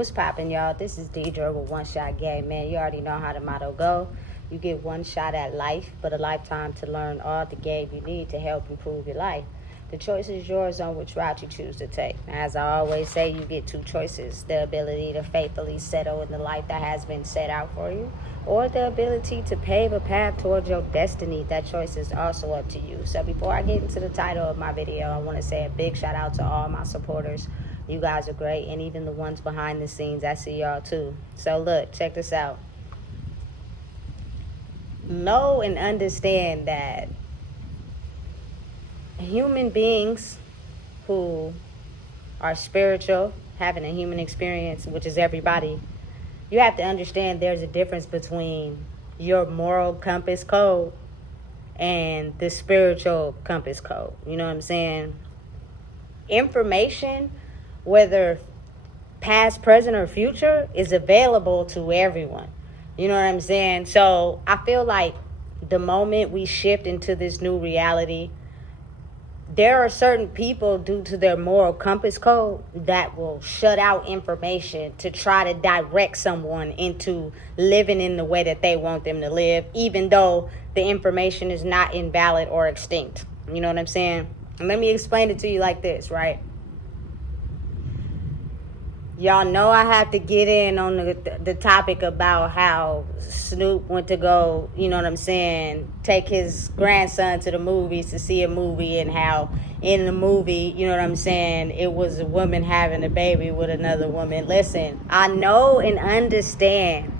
What's poppin', y'all? This is Deidre with One Shot Game. Man, you already know how the motto go. You get one shot at life, but a lifetime to learn all the game you need to help improve your life. The choice is yours on which route you choose to take. As I always say, you get two choices: the ability to faithfully settle in the life that has been set out for you, or the ability to pave a path towards your destiny. That choice is also up to you. So before I get into the title of my video, I want to say a big shout out to all my supporters. You guys are great, and even the ones behind the scenes, I see y'all too. So look, check this out. Know and understand that human beings who are spiritual, having a human experience, which is everybody, you have to understand there's a difference between your moral compass code and the spiritual compass code. You know what I'm saying? Information, whether past, present, or future, is available to everyone. You know what I'm saying? So I feel like the moment we shift into this new reality, there are certain people, due to their moral compass code, that will shut out information to try to direct someone into living in the way that they want them to live, even though the information is not invalid or extinct. You know what I'm saying? And let me explain it to you like this, right? Y'all know I have to get in on the topic about how SNOOP went to go, you know what I'm saying, take his grandson to the movies to see a movie, and how in the movie, you know what I'm saying, it was a woman having a baby with another woman. Listen, I know and understand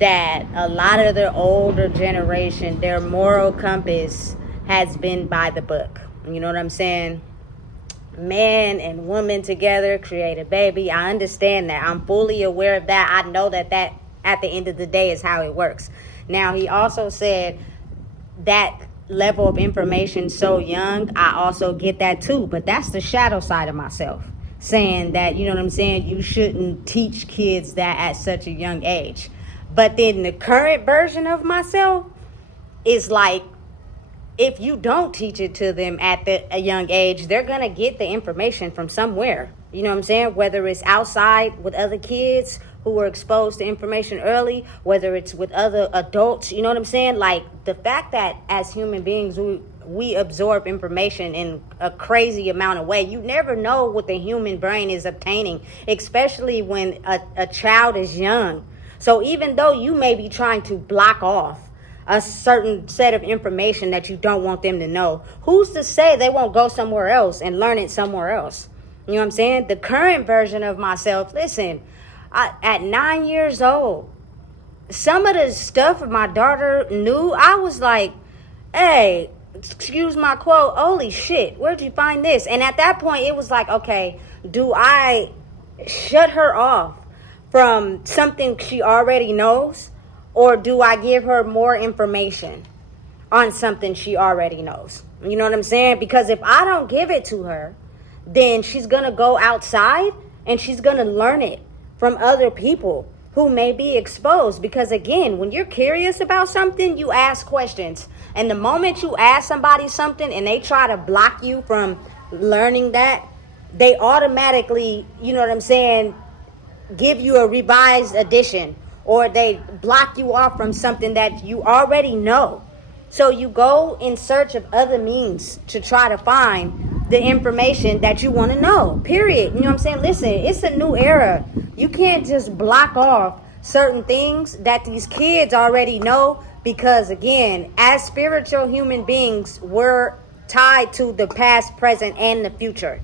that a lot of the older generation, their moral compass has been by the book. You know what I'm saying? Man and woman together create a baby. I understand that. I'm fully aware of that. I know that at the end of the day is how it works. Now, he also said that level of information so young, I also get that too. But that's the shadow side of myself, saying that, you know what I'm saying, you shouldn't teach kids that at such a young age. But then the current version of myself is like, if you don't teach it to them at a young age, they're going to get the information from somewhere. You know what I'm saying? Whether it's outside with other kids who were exposed to information early, whether it's with other adults, you know what I'm saying? Like, the fact that as human beings, we absorb information in a crazy amount of way. You never know what the human brain is obtaining, especially when a child is young. So even though you may be trying to block off a certain set of information that you don't want them to know, who's to say they won't go somewhere else and learn it somewhere else? You know what I'm saying? The current version of myself, listen, at 9 years old, some of the stuff my daughter knew, I was like, hey, excuse my quote, holy shit, where'd you find this? And at that point, it was like, okay, do I shut her off from something she already knows? Or do I give her more information on something she already knows? You know what I'm saying? Because if I don't give it to her, then she's going to go outside and she's going to learn it from other people who may be exposed. Because again, when you're curious about something, you ask questions. And the moment you ask somebody something and they try to block you from learning that, they automatically, you know what I'm saying, give you a revised edition, or they block you off from something that you already know. So you go in search of other means to try to find the information that you want to know, period. You know what I'm saying? Listen, it's a new era. You can't just block off certain things that these kids already know, because again, as spiritual human beings, we're tied to the past, present, and the future.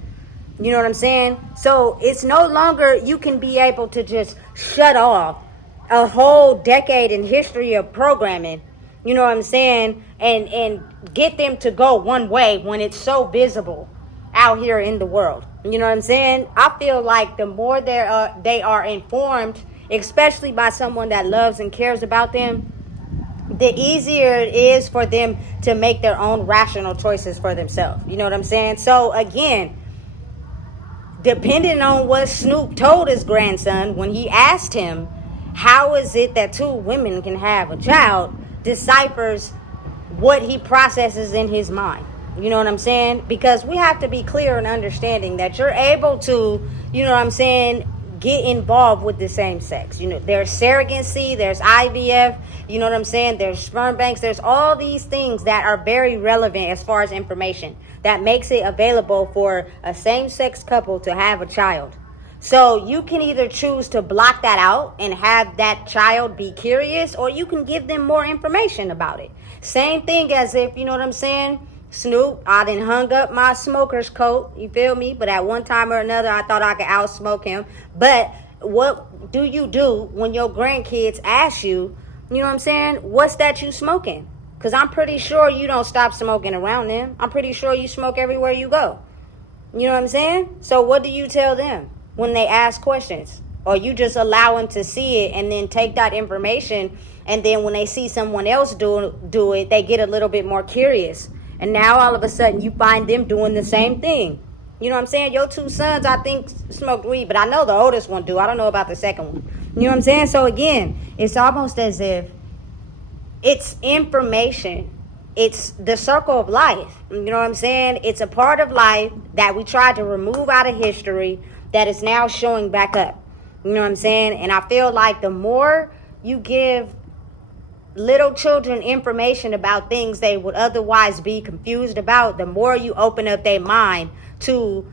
You know what I'm saying? So it's no longer you can be able to just shut off a whole decade in history of programming, you know what I'm saying, and get them to go one way when it's so visible out here in the world. You know what I'm saying? I feel like the more they are informed, especially by someone that loves and cares about them, the easier it is for them to make their own rational choices for themselves. You know what I'm saying? So again, depending on what SNOOP told his grandson when he asked him, how is it that two women can have a child, deciphers what he processes in his mind. You know what I'm saying? Because we have to be clear in understanding that you're able to, you know what I'm saying, get involved with the same sex. There's surrogacy, there's IVF, you know what I'm saying? There's sperm banks, there's all these things that are very relevant as far as information that makes it available for a same-sex couple to have a child. So you can either choose to block that out and have that child be curious, or you can give them more information about it. Same thing as if, you know what I'm saying, Snoop, I done hung up my smoker's coat, you feel me? But at one time or another, I thought I could outsmoke him. But what do you do when your grandkids ask you, you know what I'm saying, what's that you smoking? Because I'm pretty sure you don't stop smoking around them. I'm pretty sure you smoke everywhere you go. You know what I'm saying? So what do you tell them when they ask questions? Or you just allow them to see it and then take that information, and then when they see someone else do it, they get a little bit more curious. And now all of a sudden you find them doing the same thing. You know what I'm saying? Your 2 sons, I think, smoked weed, but I know the oldest one do. I don't know about the second one. You know what I'm saying? So again, it's almost as if it's information. It's the circle of life. You know what I'm saying? It's a part of life that we tried to remove out of history that is now showing back up. You know what I'm saying? And I feel like the more you give little children information about things they would otherwise be confused about, the more you open up their mind to,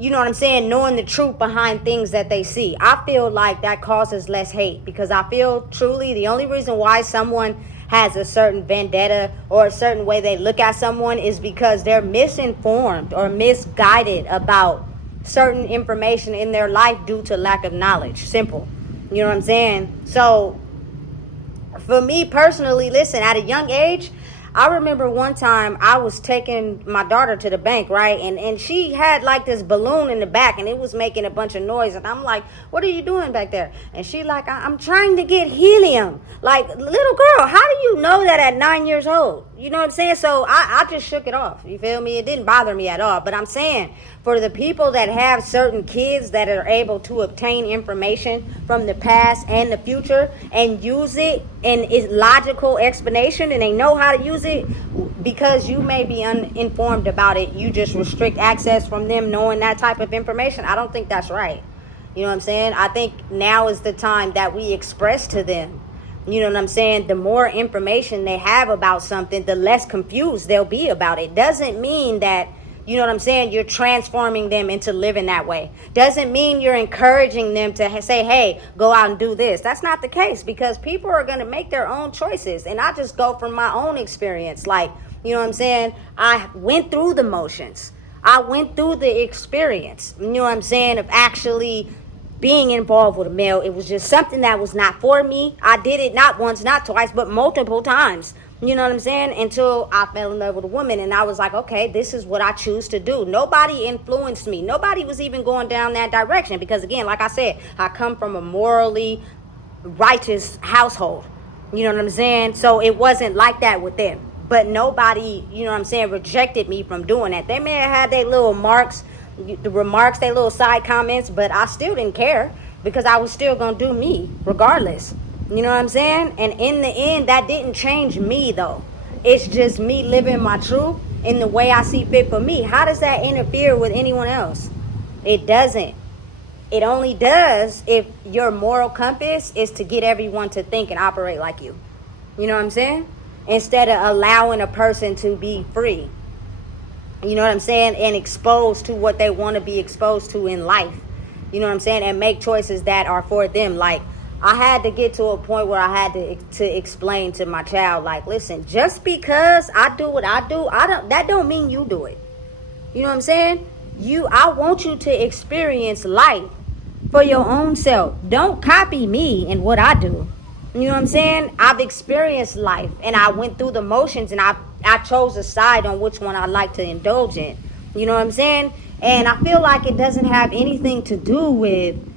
you know what I'm saying, knowing the truth behind things that they see. I feel like that causes less hate, because I feel truly the only reason why someone has a certain vendetta or a certain way they look at someone is because they're misinformed or misguided about certain information in their life due to lack of knowledge. Simple. You know what I'm saying? So for me personally, listen, at a young age, I remember one time I was taking my daughter to the bank, right? And she had like this balloon in the back, and it was making a bunch of noise. And I'm like, what are you doing back there? And she like, I'm trying to get helium. Like, little girl, how do you know that at 9 years old? You know what I'm saying? So I just shook it off. You feel me? It didn't bother me at all. But I'm saying, for the people that have certain kids that are able to obtain information from the past and the future and use it in its logical explanation, and they know how to use it, because you may be uninformed about it, you just restrict access from them knowing that type of information. I don't think that's right. You know what I'm saying? I think now is the time that we express to them. You know what I'm saying? The more information they have about something, the less confused they'll be about it. Doesn't mean that, you know what I'm saying, you're transforming them into living that way. Doesn't mean you're encouraging them to say, hey, go out and do this. That's not the case, because people are going to make their own choices. And I just go from my own experience. Like, you know what I'm saying? I went through the motions. I went through the experience, you know what I'm saying, of actually being involved with a male. It was just something that was not for me. I did it not once, not twice, but multiple times. You know what I'm saying? Until I fell in love with a woman, and I was like, okay, this is what I choose to do. Nobody influenced me. Nobody was even going down that direction, because again, like I said, I come from a morally righteous household. You know what I'm saying? So it wasn't like that with them. But nobody, you know what I'm saying, rejected me from doing that. They may have had their little remarks, their little side comments, but I still didn't care, because I was still going to do me regardless. You know what I'm saying? And in the end, that didn't change me, though. It's just me living my truth in the way I see fit for me. How does that interfere with anyone else? It doesn't. It only does if your moral compass is to get everyone to think and operate like you. You know what I'm saying? Instead of allowing a person to be free. You know what I'm saying? And exposed to what they want to be exposed to in life. You know what I'm saying? And make choices that are for them. Like, I had to get to a point where I had to explain to my child, like, listen, just because I do what I do, that don't mean you do it. You know what I'm saying? I want you to experience life for your own self. Don't copy me in what I do. You know what I'm saying? I've experienced life, and I went through the motions, and I chose a side on which one I like to indulge in. You know what I'm saying? And I feel like it doesn't have anything to do with,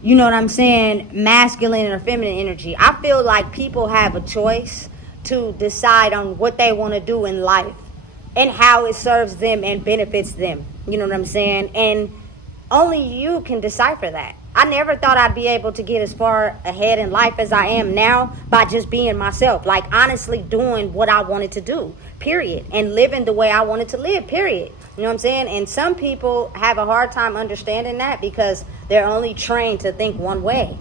you know what I'm saying, masculine or feminine energy. I feel like people have a choice to decide on what they want to do in life and how it serves them and benefits them. You know what I'm saying? And only you can decipher that. I never thought I'd be able to get as far ahead in life as I am now by just being myself. Like, honestly doing what I wanted to do, period. And living the way I wanted to live, period. You know what I'm saying? And some people have a hard time understanding that, because They're only trained to think one way.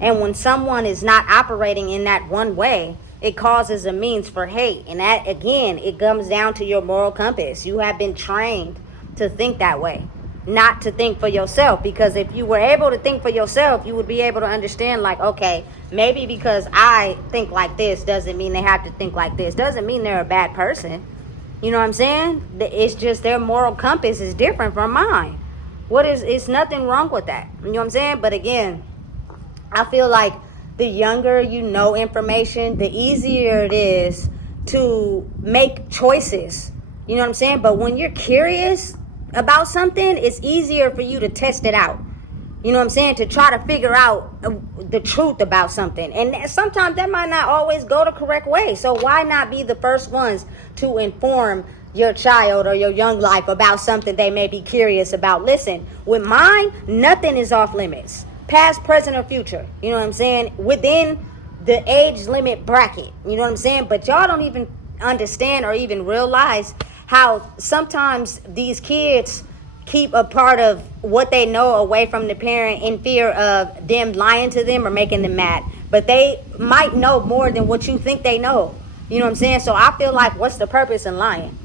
And when someone is not operating in that one way, it causes a means for hate. And that, again, it comes down to your moral compass. You have been trained to think that way, not to think for yourself. Because if you were able to think for yourself, you would be able to understand, like, okay, maybe because I think like this doesn't mean they have to think like this. Doesn't mean they're a bad person. You know what I'm saying? It's just their moral compass is different from mine. It's nothing wrong with that. You know what I'm saying? But again, I feel like the younger you know information, the easier it is to make choices. You know what I'm saying? But when you're curious about something, it's easier for you to test it out. You know what I'm saying? To try to figure out the truth about something. And sometimes that might not always go the correct way. So why not be the first ones to inform your child or your young life about something they may be curious about? Listen, with mine, nothing is off limits. Past, present, or future. You know what I'm saying? Within the age limit bracket. You know what I'm saying? But y'all don't even understand or even realize how sometimes these kids keep a part of what they know away from the parent in fear of them lying to them or making them mad. But they might know more than what you think they know. You know what I'm saying? So I feel like, what's the purpose in lying?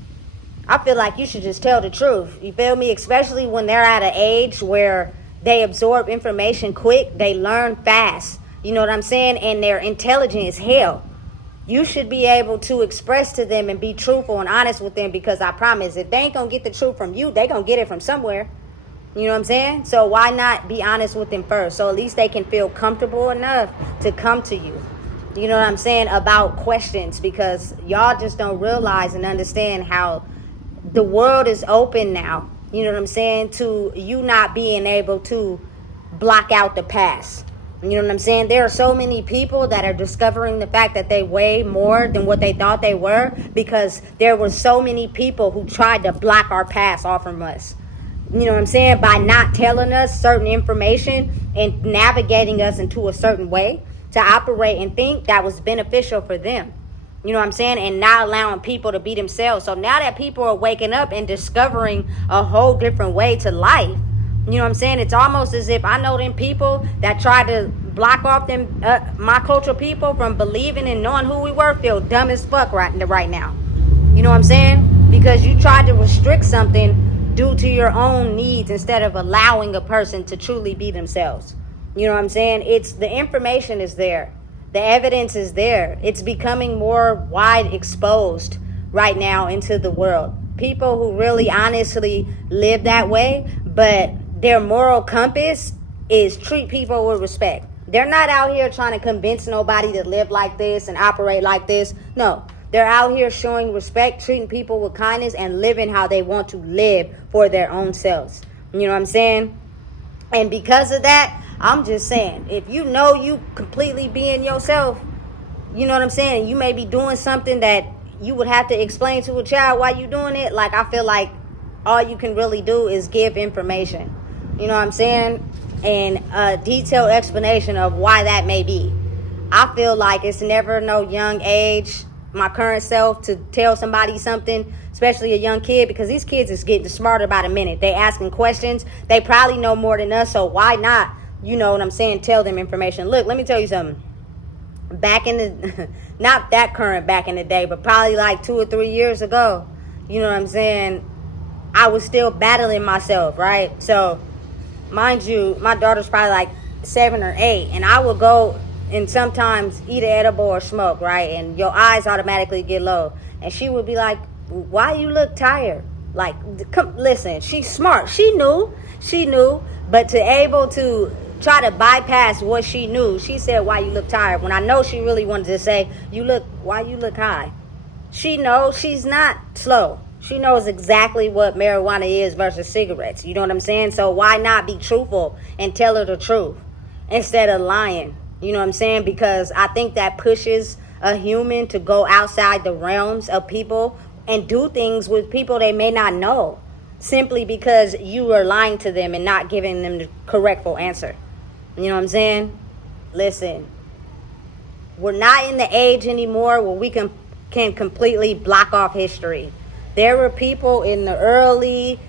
I feel like you should just tell the truth. You feel me? Especially when they're at an age where they absorb information quick. They learn fast. You know what I'm saying? And they're intelligent as hell. You should be able to express to them and be truthful and honest with them, because I promise, if they ain't going to get the truth from you, they going to get it from somewhere. You know what I'm saying? So why not be honest with them first? So at least they can feel comfortable enough to come to you. You know what I'm saying? About questions, because y'all just don't realize and understand how the world is open now. You know what I'm saying? To you not being able to block out the past. You know what I'm saying? There are so many people that are discovering the fact that they weigh more than what they thought they were, because there were so many people who tried to block our past off from us. You know what I'm saying? By not telling us certain information and navigating us into a certain way to operate and think that was beneficial for them. You know what I'm saying? And not allowing people to be themselves. So now that people are waking up and discovering a whole different way to life, you know what I'm saying? It's almost as if I know them people that try to block off them my cultural people from believing and knowing who we were feel dumb as fuck right now. You know what I'm saying? Because you tried to restrict something due to your own needs instead of allowing a person to truly be themselves. You know what I'm saying? It's the information is there. The evidence is there. It's becoming more wide exposed right now into the world. People who really honestly live that way, but their moral compass is treat people with respect. They're not out here trying to convince nobody to live like this and operate like this. No, they're out here showing respect, treating people with kindness, and living how they want to live for their own selves. You know what I'm saying? And because of that, I'm just saying, if you know you completely being yourself, you know what I'm saying, and you may be doing something that you would have to explain to a child why you doing it, like, I feel like all you can really do is give information. You know what I'm saying? And a detailed explanation of why that may be. I feel like it's never no young age, my current self, to tell somebody something, especially a young kid, because these kids is getting smarter by the minute. They asking questions. They probably know more than us, so why not, you know what I'm saying, tell them information. Look, let me tell you something. Back in the, not that current back in the day, but probably like 2 or 3 years ago, you know what I'm saying, I was still battling myself, right? So, mind you, my daughter's probably like 7 or 8, and I would go and sometimes eat an edible or smoke, right? And your eyes automatically get low. And she would be like, why you look tired? Like, come, listen, she's smart. She knew. But to able to try to bypass what she knew, she said, why you look tired? When I know she really wanted to say, why you look high? She knows she's not slow. She knows exactly what marijuana is versus cigarettes. You know what I'm saying? So why not be truthful and tell her the truth instead of lying? You know what I'm saying? Because I think that pushes a human to go outside the realms of people and do things with people they may not know, simply because you are lying to them and not giving them the correct answer. You know what I'm saying? Listen, we're not in the age anymore where we can completely block off history. There were people in the early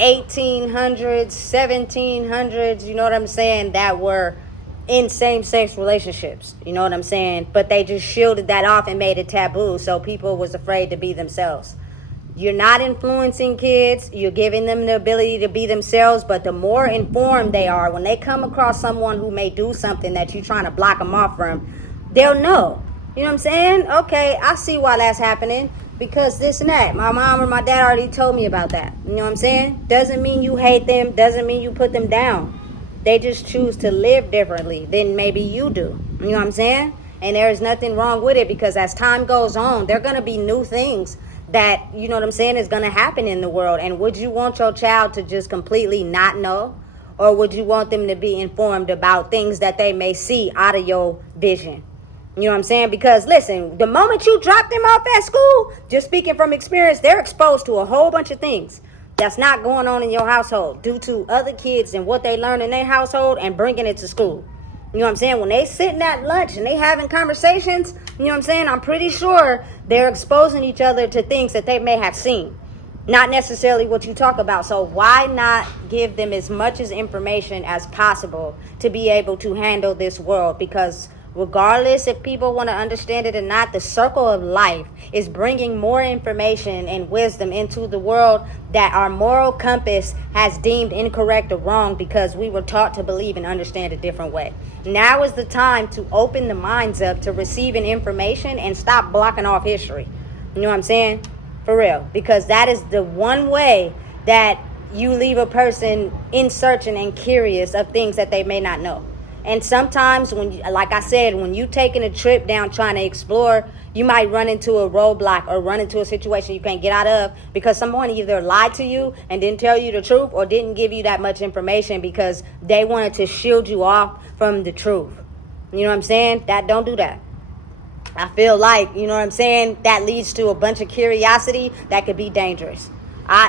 1800s, 1700s, you know what I'm saying, that were in same-sex relationships, you know what I'm saying? But they just shielded that off and made it taboo, so people was afraid to be themselves. You're not influencing kids, you're giving them the ability to be themselves, but the more informed they are, when they come across someone who may do something that you're trying to block them off from, they'll know. You know what I'm saying? Okay, I see why that's happening, because this and that. My mom or my dad already told me about that. You know what I'm saying? Doesn't mean you hate them, doesn't mean you put them down. They just choose to live differently than maybe you do. You know what I'm saying? And there's nothing wrong with it, because as time goes on, there are going to be new things that, you know what I'm saying, is going to happen in the world. And would you want your child to just completely not know? Or would you want them to be informed about things that they may see out of your vision? You know what I'm saying? Because listen, the moment you drop them off at school, just speaking from experience, they're exposed to a whole bunch of things that's not going on in your household due to other kids and what they learn in their household and bringing it to school. You know what I'm saying? When they sitting at lunch and they having conversations, you know what I'm saying, I'm pretty sure they're exposing each other to things that they may have seen. Not necessarily what you talk about. So why not give them as much as information as possible to be able to handle this world? Because regardless if people want to understand it or not, the circle of life is bringing more information and wisdom into the world that our moral compass has deemed incorrect or wrong, because we were taught to believe and understand a different way. Now is the time to open the minds up to receiving information and stop blocking off history. You know what I'm saying? For real. Because that is the one way that you leave a person in searching and curious of things that they may not know. And sometimes, when, like I said, when you taking a trip down trying to explore, you might run into a roadblock or run into a situation you can't get out of, because someone either lied to you and didn't tell you the truth, or didn't give you that much information because they wanted to shield you off from the truth. You know what I'm saying? Don't do that. I feel like, you know what I'm saying, that leads to a bunch of curiosity that could be dangerous.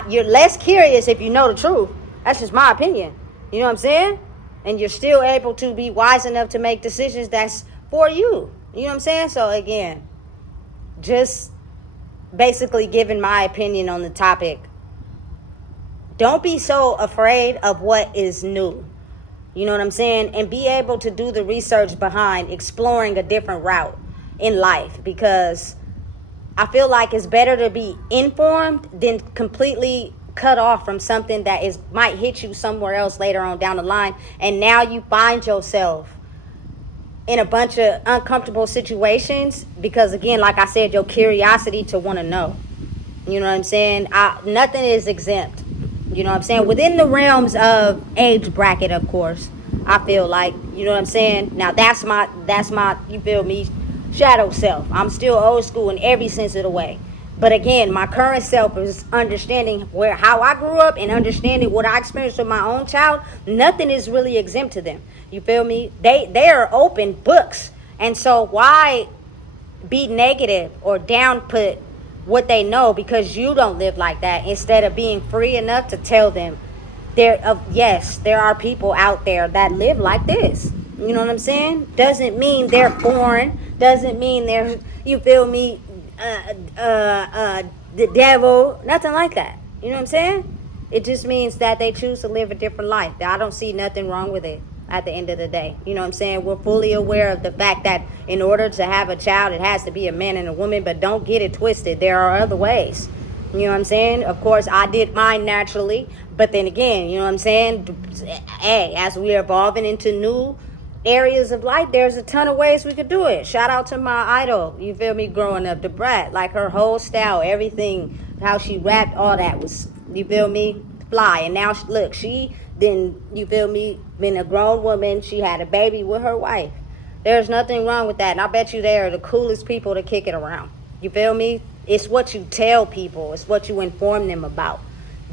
You're less curious if you know the truth. That's just my opinion. You know what I'm saying? And you're still able to be wise enough to make decisions that's for you. You know what I'm saying? So again, just basically giving my opinion on the topic. Don't be so afraid of what is new. You know what I'm saying? And be able to do the research behind exploring a different route in life. Because I feel like it's better to be informed than completely cut off from something that might hit you somewhere else later on down the line, and now you find yourself in a bunch of uncomfortable situations because, again, like I said, your curiosity to want to know. You know what I'm saying? Nothing is exempt. You know what I'm saying? Within the realms of age bracket, of course, I feel like, you know what I'm saying? Now that's my, you feel me, shadow self. I'm still old school in every sense of the way. But again, my current self is understanding how I grew up and understanding what I experienced with my own child. Nothing is really exempt to them. You feel me? They are open books. And so why be negative or downput what they know because you don't live like that, instead of being free enough to tell them yes, there are people out there that live like this. You know what I'm saying? Doesn't mean they're foreign. Doesn't mean they're, you feel me, the devil, nothing like that. You know what I'm saying? It just means that they choose to live a different life. I don't see nothing wrong with it at the end of the day. You know what I'm saying? We're fully aware of the fact that in order to have a child, it has to be a man and a woman, but don't get it twisted. There are other ways. You know what I'm saying? Of course, I did mine naturally, but then again, you know what I'm saying? Hey, as we're evolving into new areas of life, there's a ton of ways we could do it. Shout out to my idol, you feel me, growing up, the Brat. Like, her whole style, everything, how she rapped, all that was, you feel me, fly. And now look, she then, you feel me, been a grown woman. She had a baby with her wife. There's nothing wrong with that, and I bet you they are the coolest people to kick it around. You feel me? It's what you tell people, it's what you inform them about,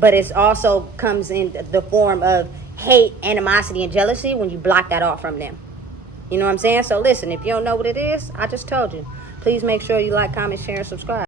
but it also comes in the form of hate, animosity, and jealousy when you block that off from them. You know what I'm saying? So listen, if you don't know what it is, I just told you. Please make sure you like, comment, share, and subscribe.